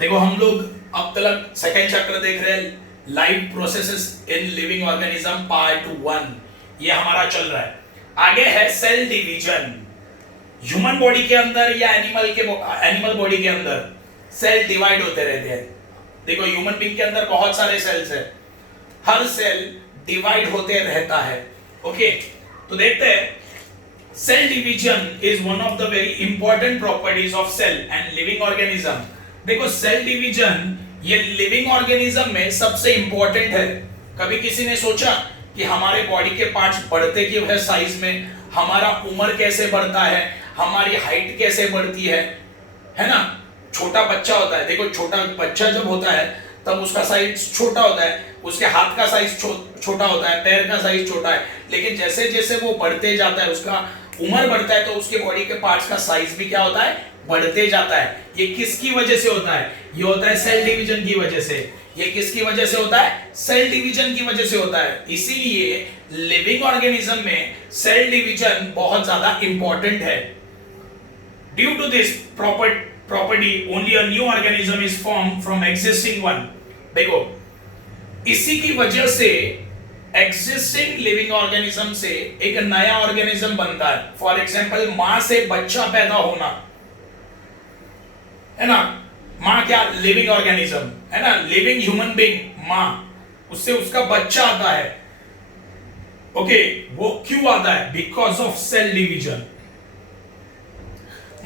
देखो हम लोग अब तक सेकेंड चैप्टर देख रहे हैं, life processes in living organism part 1, ये हमारा चल रहा है। आगे है सेल डिवीजन। ह्यूमन बॉडी के अंदर या एनिमल बॉडी के अंदर सेल डिवाइड होते रहते हैं। देखो ह्यूमन बीइंग के अंदर बहुत सारे सेल्स हैं, हर सेल डिवाइड होते रहता है। ओके, तो देखते हैं, cell division is one of the very important properties of cell and living organism. देखो सेल डिवीजन ये लिविंग ऑर्गेनिज्म में सबसे इंपॉर्टेंट है। कभी किसी ने सोचा कि हमारे बॉडी के पार्ट्स बढ़ते क्यों है साइज में, हमारा उम्र कैसे बढ़ता है, हमारी हाइट कैसे बढ़ती है ना? छोटा बच्चा होता है, देखो छोटा बच्चा जब होता है तब उसका साइज छोटा होता है, उसके हाथ का साइज छोटा होता है, पैर का साइज छोटा है, लेकिन जैसे जैसे वो बढ़ते जाता है, उसका उम्र बढ़ता है, तो उसके बॉडी के पार्ट्स का साइज भी क्या होता है, बढ़ते जाता है। ये किसकी वजह से होता है? ये होता है सेल डिवीजन की वजह से। ये किसकी वजह से होता है? सेल डिवीजन की वजह से होता है। इसीलिए लिविंग ऑर्गेनिज्म में सेल डिवीजन बहुत ज्यादा इंपॉर्टेंट है। Due to this property only a new organism is formed from existing one। देखो इसी की वजह से एग्जिस्टिंग लिविंग ऑर्गेनिज्म से एक नया ऑर्गेनिज्म बनता है। फॉर एग्जांपल मां से बच्चा पैदा होना है ना, मां क्या लिविंग ऑर्गेनिज्म है ना, लिविंग ह्यूमन बीइंग, मां, उससे उसका बच्चा आता है। ओके, वो क्यों आता है? Because of cell division.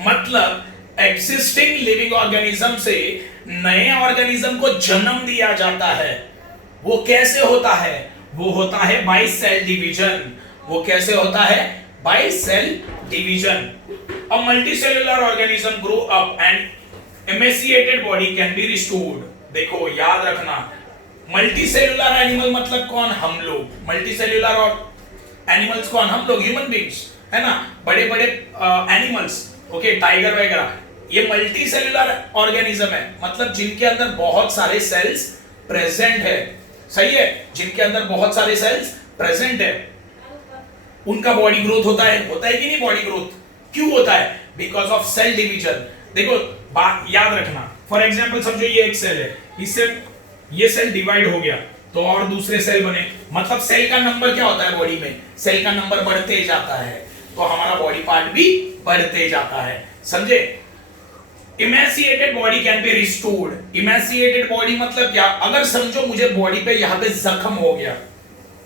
मतलब एग्जिस्टिंग लिविंग ऑर्गेनिज्म से नए ऑर्गेनिज्म को जन्म दिया जाता है। वो कैसे होता है? वो होता है बाय सेल डिवीजन। वो कैसे होता है? By cell division. A multicellular organism grow up and emaciated body can be restored. देखो याद रखना, मल्टीसेलुलर एनिमल मतलब कौन? हम लोग। मल्टीसेलुलर और एनिमल्स कौन? हम लोग, ह्यूमन बीइंग्स, है ना, बड़े बड़े एनिमल्स, ओके, टाइगर वगैरह, ये मल्टी सेल्यूलर ऑर्गेनिज्म है। मतलब जिनके अंदर बहुत सारे सेल्स प्रेजेंट है, सही है, जिनके अंदर बहुत सारे सेल्स प्रेजेंट है, उनका बॉडी ग्रोथ होता है कि नहीं? बॉडी ग्रोथ क्यों होता है? Because of cell division. देखो बात याद रखना, फॉर एग्जांपल समझो ये एक सेल है, इससे ये सेल डिवाइड हो गया तो और दूसरे सेल बने, मतलब सेल का नंबर क्या होता है बॉडी में? सेल का नंबर बढ़ते जाता है, तो हमारा बॉडी पार्ट भी बढ़ते जाता है, समझे? Emaciated body can be restored. Emaciated body मतलब क्या? अगर समझो मुझे बॉडी पे यहां पे जख्म हो गया,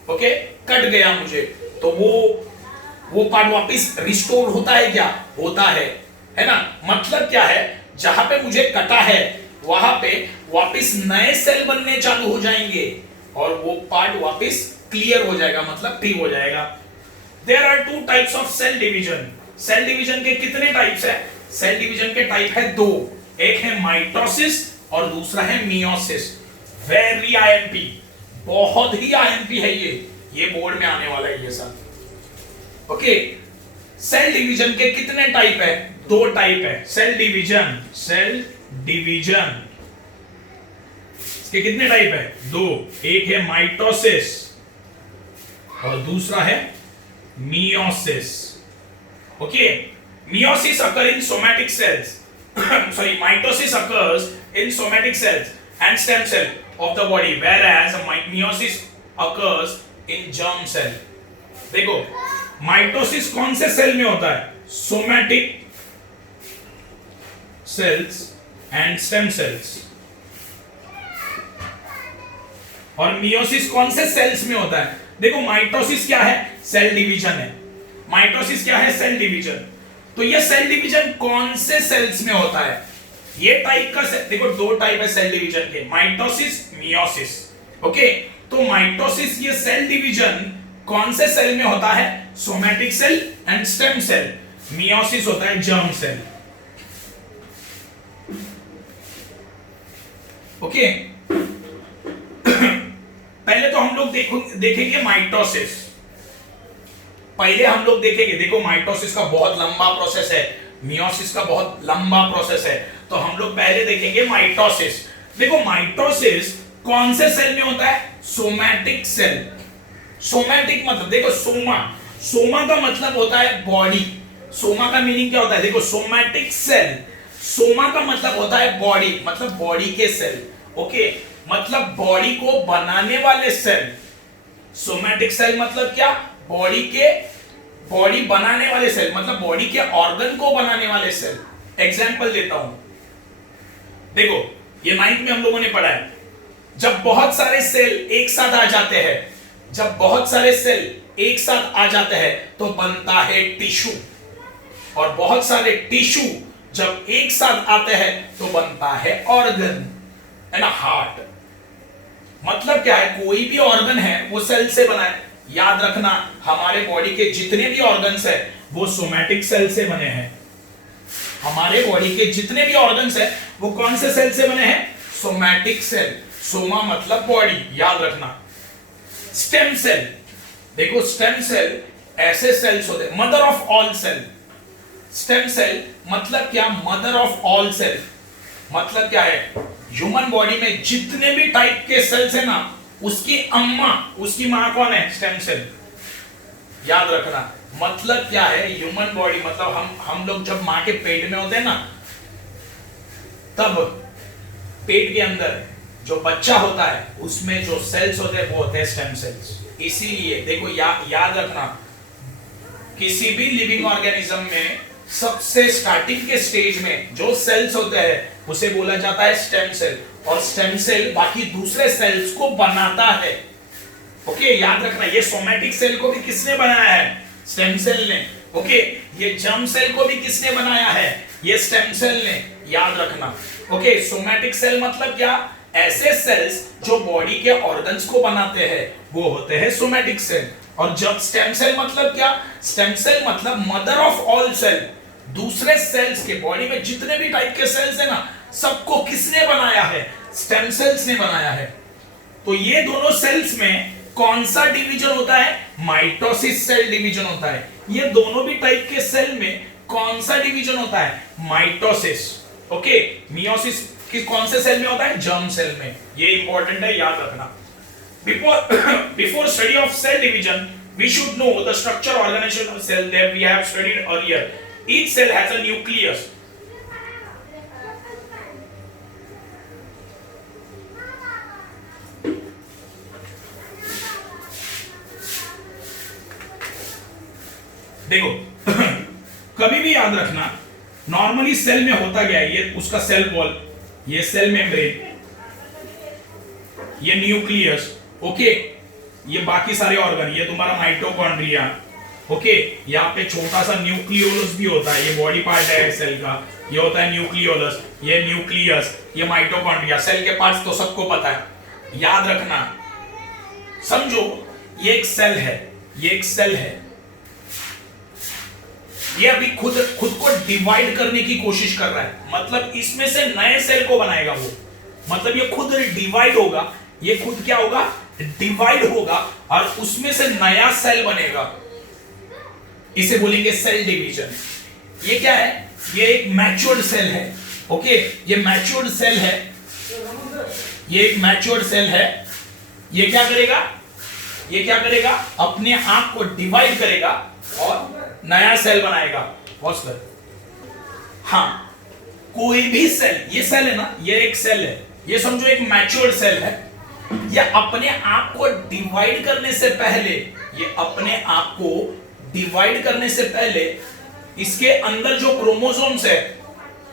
ओके, कट गया मुझे, तो वो पार्ट वापस रिस्टोर होता है क्या? होता है ना? मतलब क्या है, जहां पे मुझे कटा है वहां पे वापस नए सेल बनने चालू हो जाएंगे और वो पार्ट वापस क्लियर हो जाएगा, मतलब ठीक हो जाएगा। There are two types of cell division. Cell division के कितने टाइप्स है? सेल डिवीजन के टाइप है दो, एक है माइटोसिस और दूसरा है मियोसिस। वेरी आईएमपी, बहुत ही आईएमपी है ये बोर्ड में आने वाला है ये सब। ओके, सेल डिवीजन के कितने टाइप है? दो टाइप है सेल डिवीजन। इसके कितने टाइप है? दो, एक है माइटोसिस और दूसरा है meiosis. Okay, meiosis occur in somatic cells sorry, mitosis occurs in somatic cells and stem cell of the body, whereas meiosis occurs in germ cell। देखो माइटोसिस कौन से सेल में होता है? Somatic cells and stem cells. और meiosis कौन से sales में होता है? देखो माइटोसिस क्या है? सेल डिवीजन है। माइटोसिस क्या है? Cell division. तो ये सेल डिवीजन कौन से सेल्स में होता है? ये टाइप का देखो दो टाइप है सेल डिवीजन के, माइटोसिस, मियोसिस। ओके, तो माइटोसिस ये सेल डिवीजन कौन से सेल में होता है? Somatic cell and stem cell. Meiosis होता है जर्म सेल। ओके, पहले तो हम लोग देखेंगे माइटोसिस। पहले हम लोग देखेंगे, देखो माइटोसिस का बहुत लंबा प्रोसेस है, मियोसिस का बहुत लंबा प्रोसेस है, तो हम लोग पहले देखेंगे माइटोसिस। देखो माइटोसिस कौन से सेल में होता है? Somatic cell. सोमैटिक मतलब देखो सोमा का मतलब होता है बॉडी। सोमा का मीनिंग क्या होता है? देखो सोमैटिक सेल, सोमा का मतलब होता है बॉडी, मतलब बॉडी के सेल। ओके, मतलब बॉडी को बनाने वाले सेल। सोमैटिक सेल मतलब क्या? बॉडी बनाने वाले सेल, मतलब बॉडी के ऑर्गन को बनाने वाले सेल। एग्जाम्पल देता हूं, देखो ये 9th में हम लोगों ने पढ़ा है, जब बहुत सारे सेल एक साथ आ जाते हैं, जब बहुत सारे सेल एक साथ आ जाते हैं तो बनता है टिश्यू, और बहुत सारे टिश्यू जब एक साथ आते हैं तो बनता है ऑर्गन, है ना, हार्ट। मतलब क्या है, कोई भी ऑर्गन है वो सेल से बना है। याद रखना, हमारे बॉडी के जितने भी ऑर्गन्स है वो सोमैटिक सेल से बने हैं। हमारे बॉडी के जितने भी ऑर्गन्स है वो कौन से सेल से बने हैं? Somatic cell. सोमा मतलब बॉडी, याद रखना। स्टेम सेल, देखो स्टेम सेल ऐसे सेल्स होते हैं, mother of all cell. Stem cell मतलब क्या? Mother of all cell. मतलब क्या है, ह्यूमन बॉडी में जितने भी टाइप के सेल्स है ना, उसकी अम्मा, उसकी मां कौन है? Stem cell. याद रखना, मतलब क्या है, ह्यूमन बॉडी मतलब हम लोग जब मां के पेट में होते हैं ना, तब पेट के अंदर जो बच्चा होता है उसमें जो सेल्स होते हैं वो होते हैं स्टेम सेल्स। इसीलिए देखो याद रखना, किसी भी लिविंग ऑर्गेनिज्म में सबसे स्टार्टिंग के स्टेज में जो सेल्स होते हैं उसे बोला जाता है स्टेम सेल, और स्टेम सेल बाकी दूसरे सेल्स को बनाता है। ओके, याद रखना, ये सोमैटिक सेल को भी किसने बनाया है? स्टेम सेल ने। ओके, ये जर्म सेल को भी किसने बनाया है? ये स्टेम सेल ने। याद रखना। ओके, सोमैटिक सेल मतलब क्या? ऐसे सेल्स जो बॉडी के ऑर्गन्स को बनाते हैं वो होते हैं सोमैटिक सेल। और जब स्टेम सेल मतलब क्या? स्टेम सेल मतलब मदर ऑफ ऑल सेल। दूसरे सेल्स के, बॉडी में जितने भी टाइप के सेल्स है ना, सबको किसने बनाया है? स्टेम सेल्स ने बनाया है। तो ये दोनों सेल्स में कौन सा डिवीजन होता है? माइटोसिस सेल डिवीजन होता है। ये दोनों भी टाइप के सेल में कौन सा डिवीजन होता है? माइटोसिस। ओके, मियोसिस कौन से सेल में होता है? जर्म सेल में। ये इंपॉर्टेंट है, याद रखना। Before study of cell division, we should know the structure organization of cell that we have studied earlier. Each cell has a nucleus. देखो कभी भी याद रखना, नॉर्मली सेल में होता क्या है, ये उसका सेल वॉल, ये सेल मेम्ब्रेन, ये न्यूक्लियस। ओके, ये बाकी सारे ऑर्गन, ये तुम्हारा माइटोकॉन्ड्रिया। ओके, यहाँ पे छोटा सा न्यूक्लियोलस भी होता है, ये बॉडी पार्ट है सेल का, ये होता है न्यूक्लियोलस, ये न्यूक्लियस, ये माइटोकॉन्ड्रिया। सेल के पार्ट्स तो सबको पता है, याद रखना। समझो, ये एक सेल है, ये एक सेल है, ये अभी खुद को डिवाइड करने की कोशिश कर रहा है, मतलब इसमें से नए सेल को बनाएगा वो, मतलब ये खुद डिवाइड होगा, ये खुद क्या होगा? डिवाइड होगा, और उसमें से नया सेल बनेगा, इसे बोलेंगे सेल डिवीजन। ये क्या है? ये एक मैच्योर्ड सेल है। ओके, ये मैच्योर्ड सेल है, ये एक मैच्योर्ड सेल है। ये क्या करेगा? ये क्या करेगा? अपने आप को डिवाइड करेगा और नया सेल बनाएगा। पॉज कर। हाँ, कोई भी सेल, ये सेल है ना, ये एक सेल है, ये समझो एक मैच्योर्ड सेल है। ये अपने आप को डिवाइड करने से पहले, ये अपने आप को डिवाइड करने से पहले इसके अंदर जो क्रोमोसोम्स है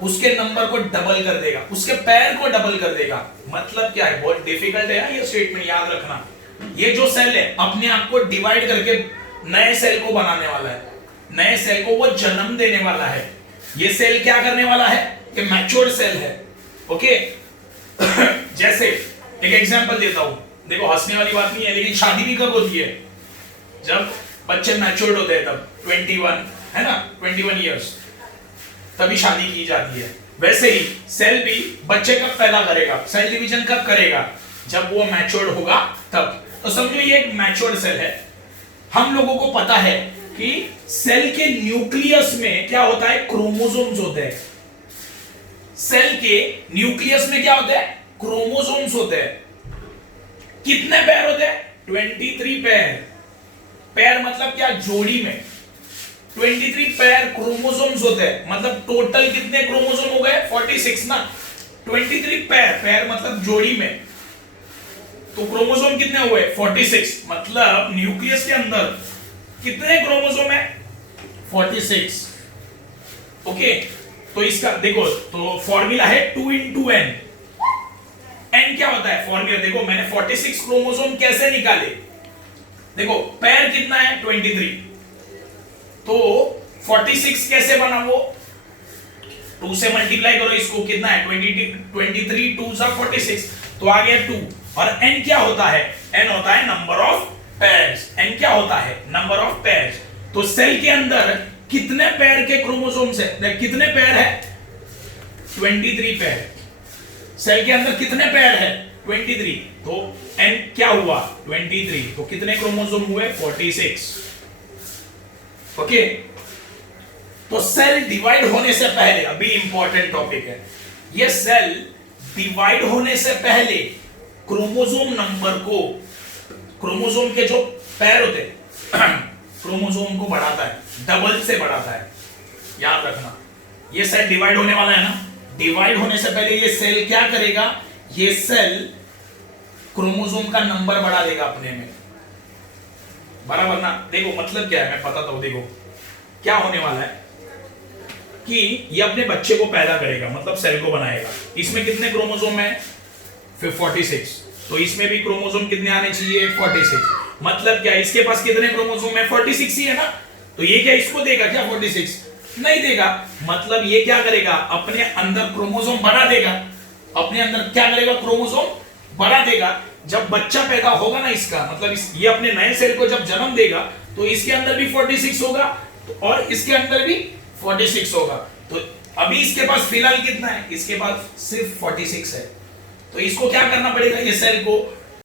उसके नंबर को डबल कर देगा, उसके पैर को डबल कर देगा। मतलब क्या है? बहुत डिफिकल्ट है ये स्टेटमेंट, याद रखना। ये जो सेल है अपने आप को डिवाइड करके नए सेल को बनाने वाला है, नए सेल को वो जन्म देने वाला है। ये सेल क्या करने वाला है? ये मैच्योर्ड सेल है। ओके जैसे एक एग्जांपल देता हूं, देखो हंसने वाली बात नहीं है, लेकिन शादी भी कब होती है? जब बच्चे मैच्योर्ड होते हैं, तब 21 है ना, 21 इयर्स, तभी शादी की जाती है। वैसे ही सेल भी बच्चे कब पैदा करेगा, सेल डिवीजन कब करेगा? जब वो मैच्योर्ड होगा तब। तो समझो ये एक मैच्योर्ड सेल है। हम लोगों को पता है कि सेल के न्यूक्लियस में क्या होता है? क्रोमोसोम्स होते हैं। सेल के न्यूक्लियस में क्या होता है? क्रोमोसोम्स होते हैं। कितने पैर होते हैं? 23 पैर। पैर मतलब क्या? जोड़ी में। 23 पेयर क्रोमोसोम्स होते हैं, मतलब टोटल कितने क्रोमोसोम हो गए 46 ना। 23 पेयर, पेयर मतलब जोड़ी में, तो क्रोमोसोम कितने हुए 46, मतलब न्यूक्लियस के अंदर कितने क्रोमोसोम है 46। ओके, तो इसका देखो, तो फॉर्मूला है 2 into n। n क्या होता है फॉर्मूला, देखो मैंने 46 क्रोमोसोम कैसे निकाले, देखो पेयर कितना है 23, तो 46 कैसे बना, वो 2 से मल्टीप्लाई करो इसको, कितना है 23 2 सा 46, तो आ गया 2। और n क्या होता है, n होता है नंबर ऑफ पेयर्स, n क्या होता है नंबर ऑफ पेयर्स। तो सेल के अंदर कितने पेयर के क्रोमोसोम्स है, कितने पेयर है 23 पेयर। सेल के अंदर कितने पेयर है 23, तो n क्या हुआ 23, तो कितने क्रोमोसोम हुए 46। ओके, तो सेल डिवाइड होने से पहले, अभी इंपॉर्टेंट टॉपिक है ये, सेल डिवाइड होने से पहले क्रोमोसोम नंबर को, क्रोमोसोम के जो पेयर होते क्रोमोसोम को बढ़ाता है, डबल से बढ़ाता है, याद रखना। ये सेल डिवाइड होने वाला है ना, डिवाइड होने से पहले ये सेल क्या करेगा, ये सेल क्रोमोसोम का नंबर बढ़ा देगा अपने में, बराबर ना। देखो मतलब क्या है, मैं बताता हूं, देखो क्या होने वाला है कि ये अपने बच्चे को पैदा करेगा, मतलब सेल को बनाएगा। इसमें कितने क्रोमोसोम है 46, तो इसमें भी क्रोमोसोम कितने आने चाहिए 46, मतलब क्या इसके पास कितने क्रोमोसोम है 46 ही है ना। तो ये क्या इसको देगा क्या 46, नहीं देगा, मतलब ये क्या करेगा अपने अंदर क्रोमोसोम बढ़ा देगा, अपने अंदर क्या करेगा क्रोमोसोम बढ़ा देगा। जब बच्चा पैदा होगा ना इसका, मतलब ये अपने नए सेल को जब जन्म देगा, तो इसके अंदर भी 46 होगा, और इसके अंदर भी 46 होगा। तो अभी इसके पास फिलहाल कितना है, इसके पास सिर्फ 46 है, तो इसको क्या करना पड़ेगा, ये सेल को